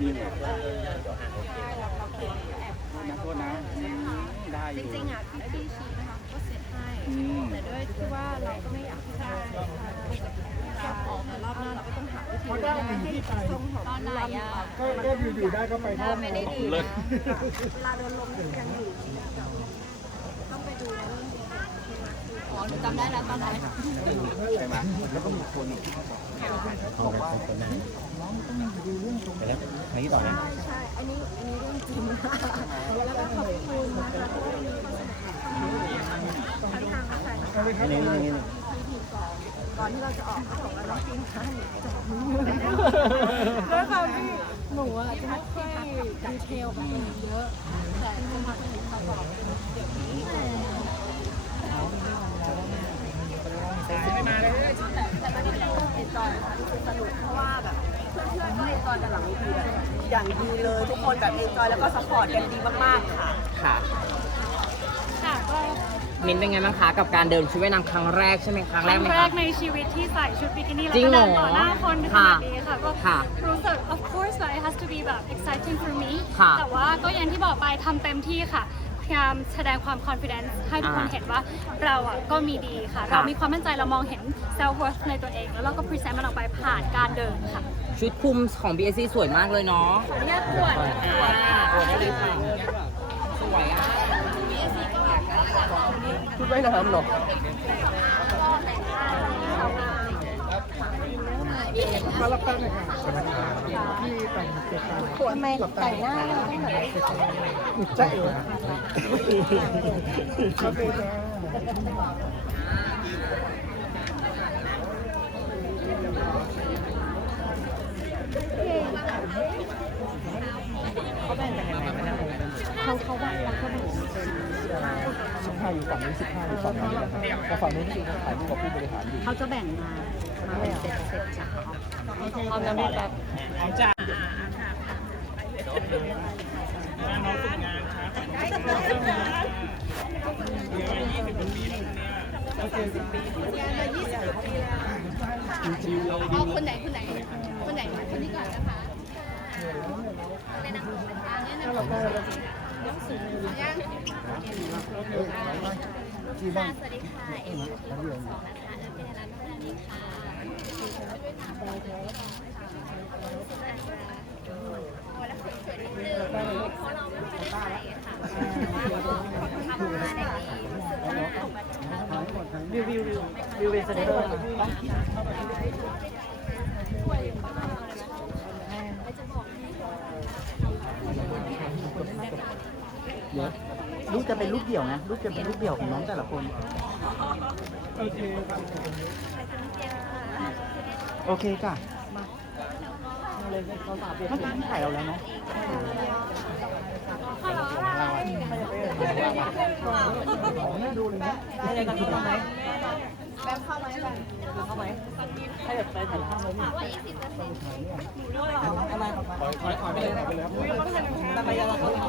นี่ไงนะโทษนะอืมได้อจยู่ ริงๆอะพี่พี่ชีนะคะก็เซ็ตให้ อืม แต่ด้วยที่ว่าเราก็ไม่อยากให้เราขอมารอบหน้าเราก็ต้องหาวิธีให้ทรงของตอนไหนอะก็ก็อยู่ๆได้ก็ไปท่องไม่ได้ดีเลิศเวลาโดนลมยังอยู่ต้องไปดูในเรื่องอ๋อหนูจำได้แล้วตอนไหนใช่ไหมแล้วก็มีคนที่เขาบอกว่าน้องต้องดูเรื่องตรงไปแล้วไหนต่อนะใช่ใช่อันนี้อันนี้เรื่องจริงแล้วก็ขอบคุณนะคะที่ได้มีทั้งทางแฟนคลับอันนี้นี่นี่ก่อนที่เราจะออกก็บอกว่าเราจริงค่ะหนูจับมือด้วยความที่หนูอะจะไม่ค่อยดีเทลกับเยอะแต่จังหวะที่เขาบอกเป็นเด็กนี้แต่แต่ไม่ได้เอ็นจอยนะคะที่คือสนุกเพราะว่าแบบเพื่อนๆก็เอ็นจอยกันหลังเวทีแบบอย่างดีเลยทุกคนแบบเอ็นจอยแล้วก็สปอร์ตกันดีมากๆค่ะ ค่ะค่ะก็มินเป็นไงบ้างคะกับการเดินชุดว่ายน้ำครั้งแรกใช่ไหมครั้งคแรกรั้งไหมแรคะ กในชีวิตที่ใส่ชุดบิกินี่แล้วจริงก็เหรอเดินต่อหน้าคนขนาดนี้ค่ะก็ค่ะรู้สึก of course that it has to be แบบ exciting for me ค่ะแต่ว่าก็อย่างที่บอกไปทำเต็มที่ค่ะพ ยายามแสดงความ confidence ให้ทุกคนอ่าเห็นว่าเราอะก็มีดีค่ะค่ะ เรามีความมั่นใจเรามองเห็น self worth ในตัวเอง แล้วเราก็ present มันออกไปผ่านการเดินค่ะ ชุดคลุมของ BSC สวยมากเลยเนาะขออนุญาตตรวจอ่าสวยเลยค่ะสวยอะชุดว่ายน้ำเหรอ มารับตั้งหน่ยค่ะที่แต่งเกียรติการทำไมแต่งหน้าเราต้องแบบจ้าเอ๋ครับเลยจ้าเขา เขาว่าเราก็แบบสิบห้าอยู่ฝั่งนี้สิบห้าอยู่ฝั่งนี้แต่ฝั่งนู้นที่เขาถ่ายรูปกับผู้บริหารอยู่เขาจะแบ่งมามาเป็นเซตเซตจ้ะเอาน้ำแบบเอาคนไหนคนไหนคนไหนคนนี้ก่อนนะคะอะไรนะอันนี้นะยังสูงยัง ค่ะสวัสดีค่ะ เอ็มยูทีสองนะคะแล้วเป็นร้านเพื่อนนี่ค่ะรู้สึกอาจจะโอ้แล้วเขินๆนิดนึงเพราะเราไม่ค่อยได้ใส่ค่ะทำมาได้ดีรู้สึกว่าวิววิววิววิวเป็นสเตอร์ เดี๋ยวลูกจะ เป็นลูกเดี่ยวนะลูกจะเป็นลูกเดี่ยวของน้องแต่ละคน โอเคครับโอเคจ้ะเมื่อกี้ถ่ายเราแล้วเนาะของน่าดูเลยนะ อะไรกันบ้างไหมแบบเข้าไหมแบบเข้าไหมให้แบบไปถ่ายภาพเลยนี่ว่า20เปอร์เซ็นต์ทำไมถอยถอยถอยไปเลยไปเลยทำไมยังเขาเอา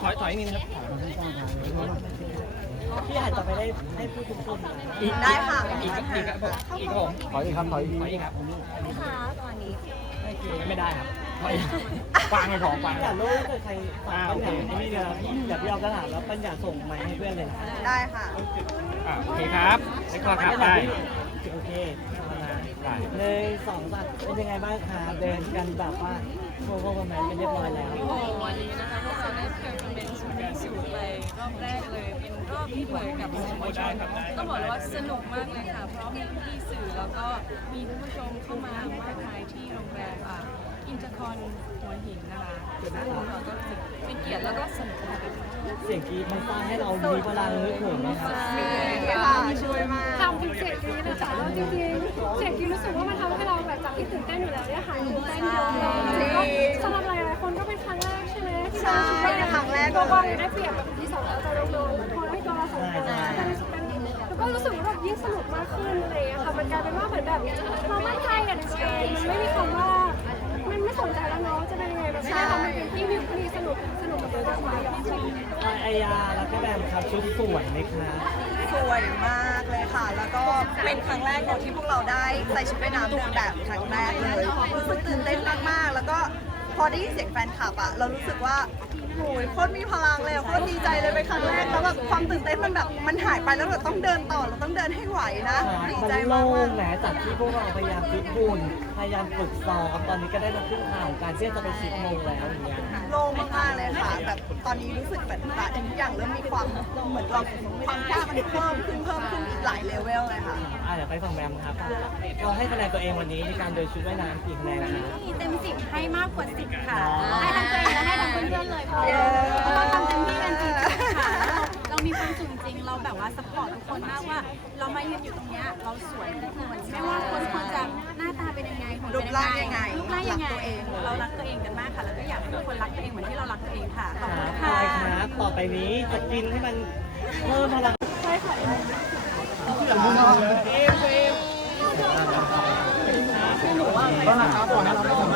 ถอยถอยนิดครับพี่หันต่อไปได้ให้พูดทุกคนได้ค่ะอีกอีกครับผมอีกครับผมถอยอีกครับถอยอีกถอยอีกครับค่ะตอนนี้ไม่ได้ครับ ฟางไอ้ของฟางอยากรู้ถ้าเกิดใครฝากปัญหานี่เดี๋ยวเดี๋ยวพี่เอากระถางแล้วปัญญาส่งไมาให้เพื่อนเลยได้ค่ะ อ่าโอเคครับไอ้กอครับไปโอเคไปเลยสองสัตว์เป็นยังไงบ้างคะเดินกันแบบว่าโชว์ประมาณกันเรียบร้อยแล้ววันนี้นะคะพวกเราได้เพอร์ฟอร์แมนซ์มิสูไปรอบแรกเลยเป็นรอบที่เปิดกับสื่อมวลชนต้องบอกเลยว่าสนุกมากเลยค่ะเพราะมีพี่สื่อแล้วก็มีผู้ชมเข้ามามากมายที่โรงแรมอ่า อินเตอร์คอนหัวหินนะคะซึ่งเราก็รู้สึกเป็นเกียรติแล้วก็สนุกมากเลยค่ะเสียงกรีดมันสร้างให้เรามีพลังนึกถึงนะครับค่ะช่วยมากทำถึงเสียงกรี๊ดเลยค่ะแล้วจริงๆเสียงกรี๊ดรู้สึกว่ามันทำให้เราแบบจากที่ตื่นเต้นอยู่แล้วเนี่ยหายตื่นเต้นเยอะเลยแล้วก็สำหรับหลายๆคนก็เป็นครั้งแรกใช่ไหมที่ใช่เราคิดว่าครั้งแรกตัวบอลได้เปรียบแบบที่สองแล้วจะโดนโดนพอให้ตัวเราสองคนแล้วก็รู้สึกว่าแบบยิ่งสนุกมากขึ้นอะไรอย่างเงี้ยค่ะมันกลายเป็นว่าเหมือนแบบเรามั่นใจกับตัวเองมันไม่มีคำว่ามันไม่ สนใจแล้วเนาะจะเป็นยังไงแบบใช่ค่ะมันเป็นที่วิวคดีสนุกสนุกกับไอยาแล้วก็แบบครับชุดสวยไหมคะสวยมากเลยค่ะ แล้วก็เป็นครั้งแรกเนอะที่พวกเราได้ใส่ชุดว่ายน้ำเดินแบบครั้งแรกเลยรู้สึกตื่นเต้นมากๆ แล้วก็พอได้ยินเสียงแฟนคลับอะเรารู้สึกว่าโอ้ยโคตรมีพลังเลยอะโคตรดีใจเลยเป็นครั้งแรกแล้วแบบความตื่นเต้นมันแบบมันหายไปแล้วเราต้องเดินต่อเราต้องเดินให้ไหวนะดีมันใจโล่มากงๆแหมจากที่พวกเราพยายามฟิตหุ่น พยายามฝึกซ้อมตอนนี้ก็ได้มาครึ่งทางของการที่จะไปชิดมงแล้วอย่างเงี้ยโล่งมากๆเลยค่ะแบบตอนนี้รู้สึกแบบว่าทุกอย่างเริ่มมีความเหมือนเราความกล้ามันเพิ่มขึ้นเพิ่มขึ้นอีกหลายเลเวลเลยค่ะอะเดี๋ยวไปฟังแบมครับเราให้คะแนนตัวเองวันนี้ในการเดินชุดว่ายน้ำกี่คะแนนคะมีเต็มสิบให้มากกว่าสิบค่ะให้ทั้งตัวเองและให้ทั้งเพื่อนๆเลยเพราะเพราะเราทำเต็มที่กันจริงๆค่ะแล้วเรามีความสุขจริงเราแบบว่าสปอร์ตทุกคนมากว่า เรามายืนอยู่ตรงเนี้ยเราสวยทุกคนไม่ว่าคนคนจะหน้า รูเป็นปร่างยังไงรูปร่างยังไง รักตัวเองเรารักตัวเองกันมากค่ะ แล้วก็อยากให้ทุกคนรักตัวเองเหมือนที่เรารักตัวเองค่ะขอบคคุรัณบค่ะไปครับต่อไปนี้จะกินให้มันเพิ่มพลังวัน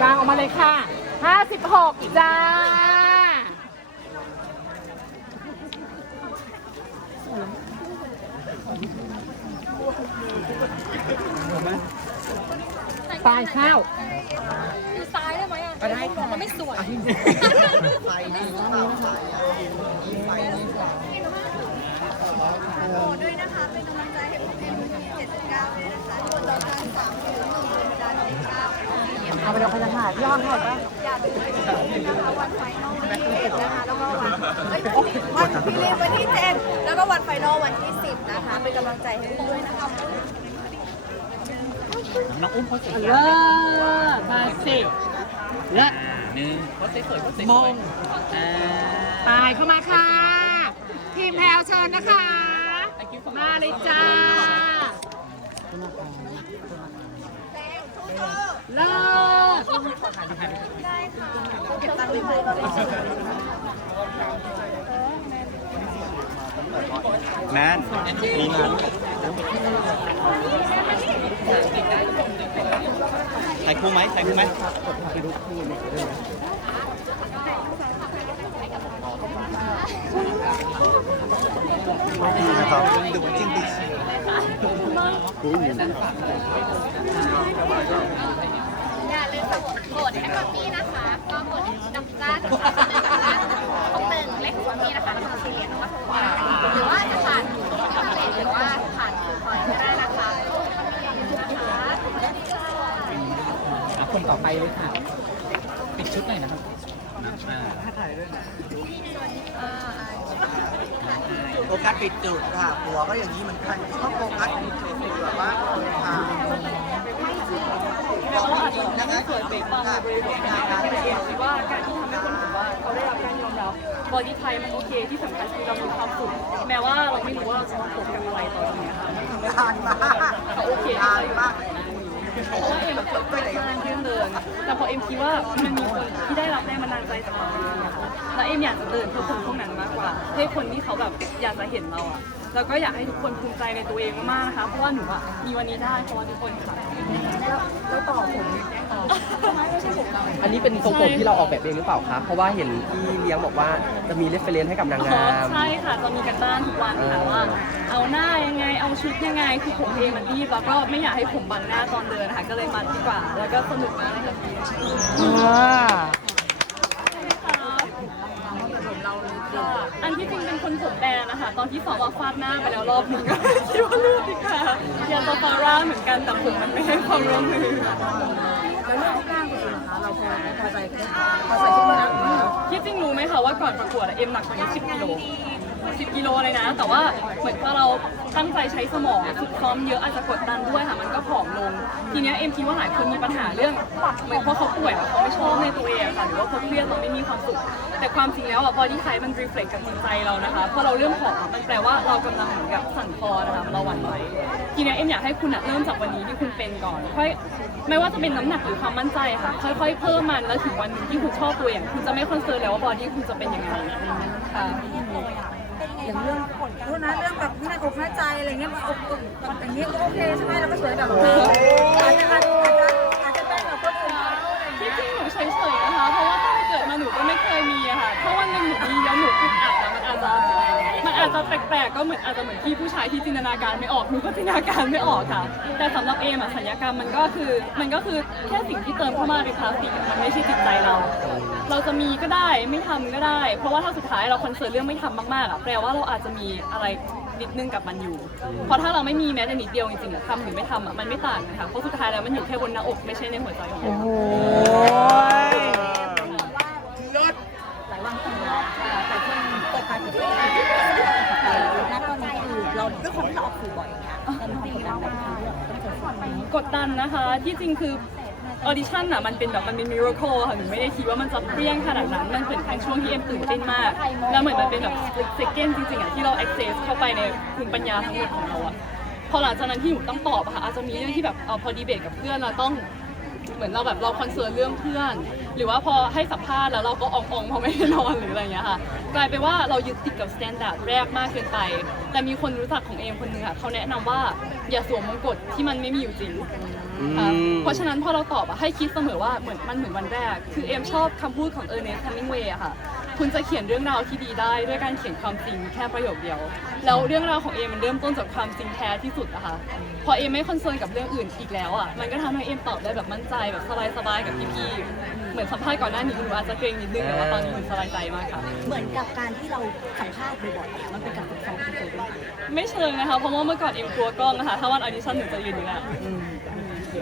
กลางออกมาเลยค่ะ 56 จ้า ตายข้าวดูซ้ายได้ไหมอะได้มันไม่สวยไฟนี่เปล่าไฟไฟนี่โอ้ด้วยนะคะเป็นกำลังใจให้พวกเอ็มพี79เลยนะคะทุกคนเราทาง3 0 1ดาน9 เอาไปเดี๋ยวเขาจะถ่ายพี่อ้อนถ่ายป่ะอย่าลืมไปดูนะคะวันไฟนอลวันที่เจ็ดนะคะแล้วก็วันเอ้ยวันพิลีนวันที่เจ็ดแล้วก็วันไฟนอลวันที่สิบนะคะเป็นกำลังใจให้พวกด้วยนะคะน้องอุ้มเขาสิเลิศมาสิเลิศหนึ่งเขาสวยเขาสวยมงตายเข้ามาค่ะ ทีมแพลวเชิญนะคะ มาเลยจ้าเลิศ แมนมีงานใส่คู่ไหมใส่คู่ไหมนะครับดูจริงดิอย่าลืมกดให้มัมมี่นะคะ ก็กดดับจ้ากับจ้าต้องหนึ่งเลขของมัมมี่นะคะแล้วก็สี่เหรียญแล้วก็โทรมาหรือว่าจะผ่านที่ทำเลหรือว่าผ่านคูปองก็ได้นะคะมัมมี่นะคะคนต่อไปเลยค่ะ ปิดชุดหน่อยนะครับโฟกัสปิดจุดค่ะหัวก็อย่างนี้เหมือนกันต้องโฟกัสปิดจุดแบบว่าค่ะ เราอาจจะไม่สวยเป๊ะปังในบริบทงานแต่เอ็มคิดว่าการที่ทำให้คนเห็นว่าเขาได้รับการยอมรับบอดี้ไทป์มันโอเคที่สำคัญคือเรามีความสุขแม้ว่าเราไม่รู้ว่าเราจะมาพบกับอะไรตอนนี้ค่ะทานมากเขาโอเคทานมากเพราะว่าเอ็มไปไหนก็เพื่อนเดิน แต่พอเอ็มคิดว่ามันมีคนที่ได้รับแรงบันดาลใจจากเราแล้วเอ็มอยากจะเดินเพื่อคนพวกนั้นมากกว่าให้คนที่เขาแบบอยากจะเห็นเราอะ แล้วก็อยากให้ทุกคนภูมิใจในตัวเองมากๆนะคะเพราะว่าหนูอะมีวันนี้ได้เพราะว่าทุกคนค่ะอันนี้เป็นทรงผมที่เราออกแบบเองหรือเปล่าครับเพราะว่าเห็นพี่เลี้ยงบอกว่าจะมีเรฟเฟรนซ์ให้กับนางอ๋องาม ใช่ค่ะจะมีกันบ้านทุกวันค่ะว่า เอาหน้ายังไงเอาชุดยังไงคือผมเองมันรีบแล้วก็ไม่อยากให้ผมบังหน้าตอนเดินนะคะก็เลยมัดดีกว่า แล้วก็สนุกมากเลยค่ะพี่ อันที่จริงเป็นคนผมแด งนะคะตอนที่สอบว่าฟาดหน้าไปแล้วรอบหนึงก็คิดว่าเลือดดีค่ะอยากจะฟาร่าเหมือนกันแต่ผมมันไม่ให้ความร่วมมือแล้วเรื่องที่กล้างสุดนะคะเราพอพอใจพอใส่ชุดว่ายน้ำที่จริงรู้ไหมคะว่าก่อนประกวดอะเอ็มหนักกว่านี้10กิโล 10 กิโลเลยนะ แต่ว่าเหมือนพอเราตั้งใจใช้สมองฝึกซ้อมเยอะอาจจะกดดันด้วยค่ะ มันก็ผอมลง ทีเนี้ยเอ็มคิดว่าหลายคนมีปัญหาเรื่องเหมือนเพราะเขาป่วยเขาไม่ชอบในตัวเองค่ะหรือว่าเขาเครียดเราไม่มีความสุข แต่ความจริงแล้วอะ body type มัน reflect กับจิตใจเรานะคะพอเราเริ่มผอมมันแปลว่าเรากำลังเหมือนกับสั่นคลอนนะคะเราหวั่นไหวทีเนี้ยเอ็มอยากให้คุณอะเริ่มจากวันนี้ที่คุณเป็นก่อนค่อยไม่ว่าจะเป็นน้ำหนักหรือความมั่นใจค่ะค่อยๆเพิ่มมันแล้วถึงวันหนึงที่คุณชอบตัวเองคุณจะไม่คอนเซิร์นแล้วว่า body คุณจะเป็นยังไงค่ะ อย่างเรื่องรู้นะเรื่องแบบหน้าอกหน้าใจอะไรเงี้ยมันอกอกอย่างเงี้ยก็โอเคใช่ไหมเราก็สวยแบบเราอาจ ปลกๆก็เหมือนอาจจะเหมือนที่ผู้ชายที่จินตนาการไม่ออกหนูก็จินตนาการไม่ออกค่ะ แต่สำหรับเอมอะสัญญกรรมมันก็คือมันก็คือแค่สิ่งที่เติมเข้ามาในพลาสติกอะมันไม่ใช่จิตใจเรา เราจะมีก็ได้ไม่ทำก็ได้ เพราะว่าถ้าสุดท้ายเราคอนเซิร์นเรื่องไม่ทำมากๆอะแปลว่าเราอาจจะมีอะไรนิดนึงกับมันอยู่ เพราะถ้าเราไม่มีแม้แต่นิดเดียวจริงๆอะทำหรือไม่ทำอะมันไม่ต่างกันค่ะเพราะสุดท้ายแล้วมันอยู่แค่บนหน้าอกไม่ใช่ในหัวใจของเราหลายวันทีแล้วแต่คนเปิดปากกับตัวเองณตอนนี้คือเราด้วย ความที่เราออกสื่อบ่อยเนี่ยมันมีความกดดันแบบนี้ต้องเจอสิ่งนี้กดดันนะคะ ที่จริงคือออดิชั่นอะมันเป็นแบบมันเป็นมิราเคิลค่ะหนูไม่ได้คิดว่ามันจะเปรี้ยงขนาดนั้น มันเป็นแค่ช่วงที่เอ็มตื่นเต้นมาก แล้วเหมือนมันเป็นแบบเซกเกนจริงๆอะที่เรา access เข้าไปในภูมิปัญญาทั้งหมดของเราอะพอหลังจากนั้นที่หนูต้องตอบอะค่ะอาจจะมีเรื่องที่แบบเอาพอดีเบตกับเพื่อนเราต้อง เหมือนเราแบบเราคอนเซิร์นเรื่องเพื่อน หรือว่าพอให้สัมภาษณ์แล้วเราก็อองๆพอไม่ได้นอนหรืออะไรอย่างเงี้ยค่ะกลายเป็นว่าเรายึดติดกับสแตนดาร์ดแรกมากเกินไป แต่มีคนรู้จักของเอมคนนึงค่ะเขาแนะนำว่าอย่าสวมมงกุฎที่มันไม่มีอยู่จริงค่ะเพราะฉะนั้นพอเราตอบอะให้คิดเสมอว่าเหมือนมันเหมือนวันแรก คือเอมชอบคำพูดของเออร์เนสต์ฮัมมิงเวย์อะค่ะ คุณจะเขียนเรื่องราวที่ดีได้ด้วยการเขียนความจริงแค่ประโยคเดียว แล้วเรื่องราวของเอมมันเริ่มต้นจากความจริงแท้ที่สุดนะคะพอเอมไม่คอนเซิร์นกับเรื่องอื่นอีกแล้วอะมันก็ทำให้เอมตอบได้แบบมั่นใจแบบสบายๆกับพี่ๆเหมือนสัมภาษณ์ก่อนหน้านี้หนูอาจจะเกรงนิดนึงแต่ว่าตอนนี้หนูสบายใจมากค่ะเหมือนกับการที่เราสัมภาษณ์บ่อยๆมันเป็นการฝึกซ้อมที่เคยด้วยไม่เชิงนะคะเพราะว่าเมื่อก่อนเอ็มกลัวกล้องนะคะถ้าวันออดิชั่นหนูจะยืนอยู่แล้ว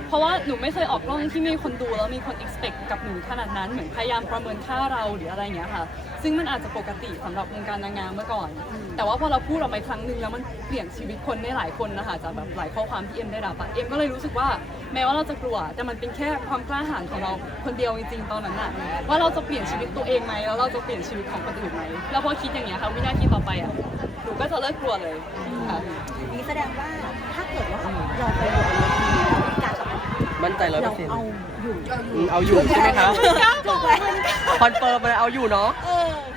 เพราะว่าหนูไม่เคยออกกล้องที่มีคนดูแล้วมีคน expect กับหนูขนาดนั้นเหมือนพยายามประเมินค่าเราหรืออะไรอย่างเงี้ยค่ะ ซึ่งมันอาจจะปกติสำหรับวงการนางงามเมื่อก่อน แต่ว่าพอเราพูดออกไปครั้งหนึ่งแล้วมันเปลี่ยนชีวิตคนได้หลายคนนะคะจากแบบหลายข้อความที่เอ็มได้รับอะเอ็มก็เลยรู้สึกว่าแม้ว่าเราจะกลัว แต่มันเป็นแค่ความกล้าหาญของเราคนเดียวจริงๆตอนนั้นอะว่าเราจะเปลี่ยนชีวิตตัวเองไหมแล้วเราจะเปลี่ยนชีวิตของคนอื่นไหมแล้วพอคิดอย่างเงี้ยค่ะวินาทีต่อไปอะหนูก็จะเลิกกลัวเลยค่ะ นี่แสดงว่าถ้าเกิดว่าเราไปบวทีแล้วมีการสั มภาษณ์มั่นใจร้อยเปอเราร์เซ็นต์เอาอยู่เอาอยู่ใช่ไหมคะถูกไหมคอนเฟิร์มเลยเอาอยู่เนาะ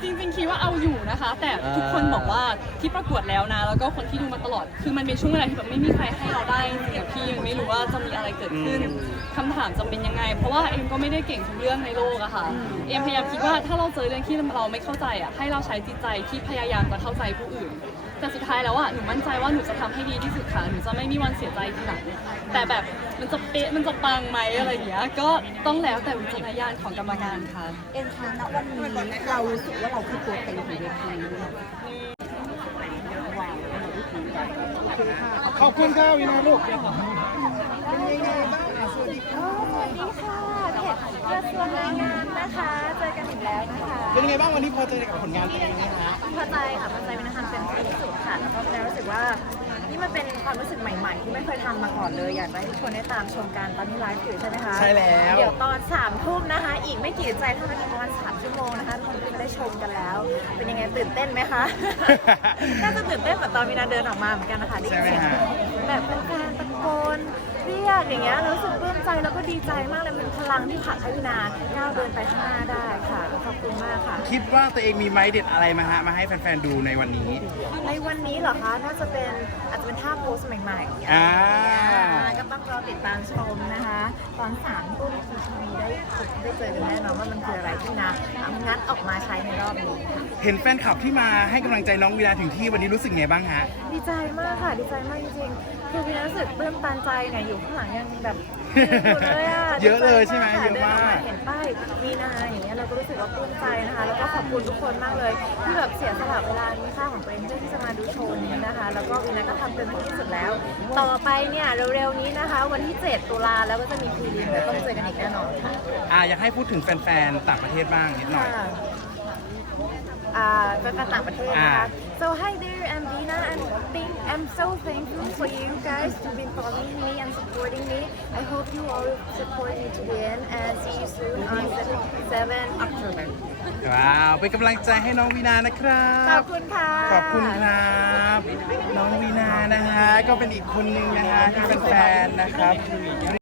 จริงๆคิดว่าเอาอยู่นะคะ แต่ทุกคนบอกว่าที่ประกวดแล้วนะ แล้วก็คนที่ดูมาตลอด คือมันเป็นช่วงเวลาที่แบบไม่มีใครให้เราได้จริงๆอะพี่ยังไม่รู้ว่าจะมีอะไรเกิดขึ้นคำถามจะเป็นยังไง เพราะว่าเอ็มก็ไม่ได้เก่งทุกเรื่องในโลกอะค่ะ เอ็มพยายามคิดว่าถ้าเราเจอเรื่องที่เราไม่เข้าใจอะให้เราใช้จิตใจที่พยายามจะเข้าใจผู้อื่น แต่สุดท้ายแล้วอะหนูมั่นใจว่าหนูจะทำให้ดีที่สุดค่ะ หนูจะไม่มีวันเสียใจทีหลังแต่แบบมันจะเป๊ะมันจะปังไหมอะไรอย่างเงี้ย ก็ต้องแล้วแต่วิจารณญาณของกรรมการค่ะ เอ็นคาณวันนี้เรารู้สึกว่าเราคือตัวเต็งของเวทีขอบคุณค่ะวินาลูกสวัสดีค่ะเพจ กระทรวงแรงงานนะคะ เจอกันอีกแล้วนะคะ เป็นยังไงบ้างวันนี้พอใจกับผลงานตัวเองไหมคะพอใจค่ะพอใจเป็นอาหารเต็มที่ที่สุดค่ะแล้วก็แนรู้สึกว่านี่มันเป็นความรู้สึกใหม่ ๆ ที่ไม่เคยทำมาก่อนเลย อยากให้ทุกคนได้ตามชมกันตอนนี้ไลฟ์อยู่ใช่ไหมคะใช่แล้ว เดี๋ยวตอนสามทุ่มนะคะ อีกไม่กี่ใจเท่านั้นอีกประมาณสามชั่วโมงนะคะทุกคนก็จะได้ชมกันแล้ว เป็นยังไงตื่นเต้นไหมคะ น่าจะตื่นเต้นเหมือนตอนมีนาเดินออกมาเหมือนกันนะคะได้ยินเสียงใช่ไหมฮะแบบแฟนๆตะโกน เรียกอย่างเงี้ยรู้สึกปลื้มใจแล้วก็ดีใจมากเลยมันเป็นพลังที่ผลักให้วินาก้าวเดินไปข้างหน้าได้ค่ะขอบคุณมากค่ะ คิดว่าตัวเองมีไม้เด็ดอะไรมาฮะมาให้แฟนๆดูในวันนี้ ในวันนี้เหรอคะน่าจะเป็นอาจจะเป็นท่าโพสใหม่ๆอ่า ก็ต้องรอติดตามชมนะคะ ตอนสามทุ่มทีทีวีได้ได้เจอกันแน่นอนว่ามันคืออะไรที่นาเอางัดออกมาใช้ในรอบนี้เห็นแฟนคลับที่มาให้กำลังใจน้องวีนาถึงที่วันนี้รู้สึกไงบ้างฮะ ดีใจมากค่ะ ดีใจมากจริงๆคือวินารู้สึกปลื้มตานใจเนี่ยอยู่ข้างหลังยังแบบอยู่เลยอะเยอะเลยใช่ไหมดีใจเยอะมากเดินออเห็นป้ายวีนาอย่างเงี้ยเราก็รู้สึกว่าปลื้มใจนะคะ แล้วก็ขอบคุณทุกคนมากเลย ที่แบบเสียสละเวลามีค่าของตัวเองเพื่อที่จะมาดูโชว์นี้นะคะ แล้วก็วีนาก็ทำเต็มที่ที่สุดแล้ว ต่อไปเนี่ยเร็วๆนี้นะคะ วันที่ 7 ตุลาแล้วก็จะมีพรีลิมเดี๋ยวต้องเจอกันอีกแน่นอนค่ะอ่าอยากให้พูดถึงแฟนๆต่างประเทศบ้างนิดหน่อยค่ะอ่าเป็นการต่างประเทศนะคะอ่า So hi there, I'm Dina, and thank, I'm so thankful for you guys to be following me and supporting me. I hope you all support me to the end, and see you soon on 7 October. ว้าวเป็นกำลังใจให้น้องวีนานะครัขอบ บคุณค่ะ ขอบคุณครับ น้องวีนานะฮะก็เป็นอีกคนนึงนะฮะที่เป็นแฟนนะครับ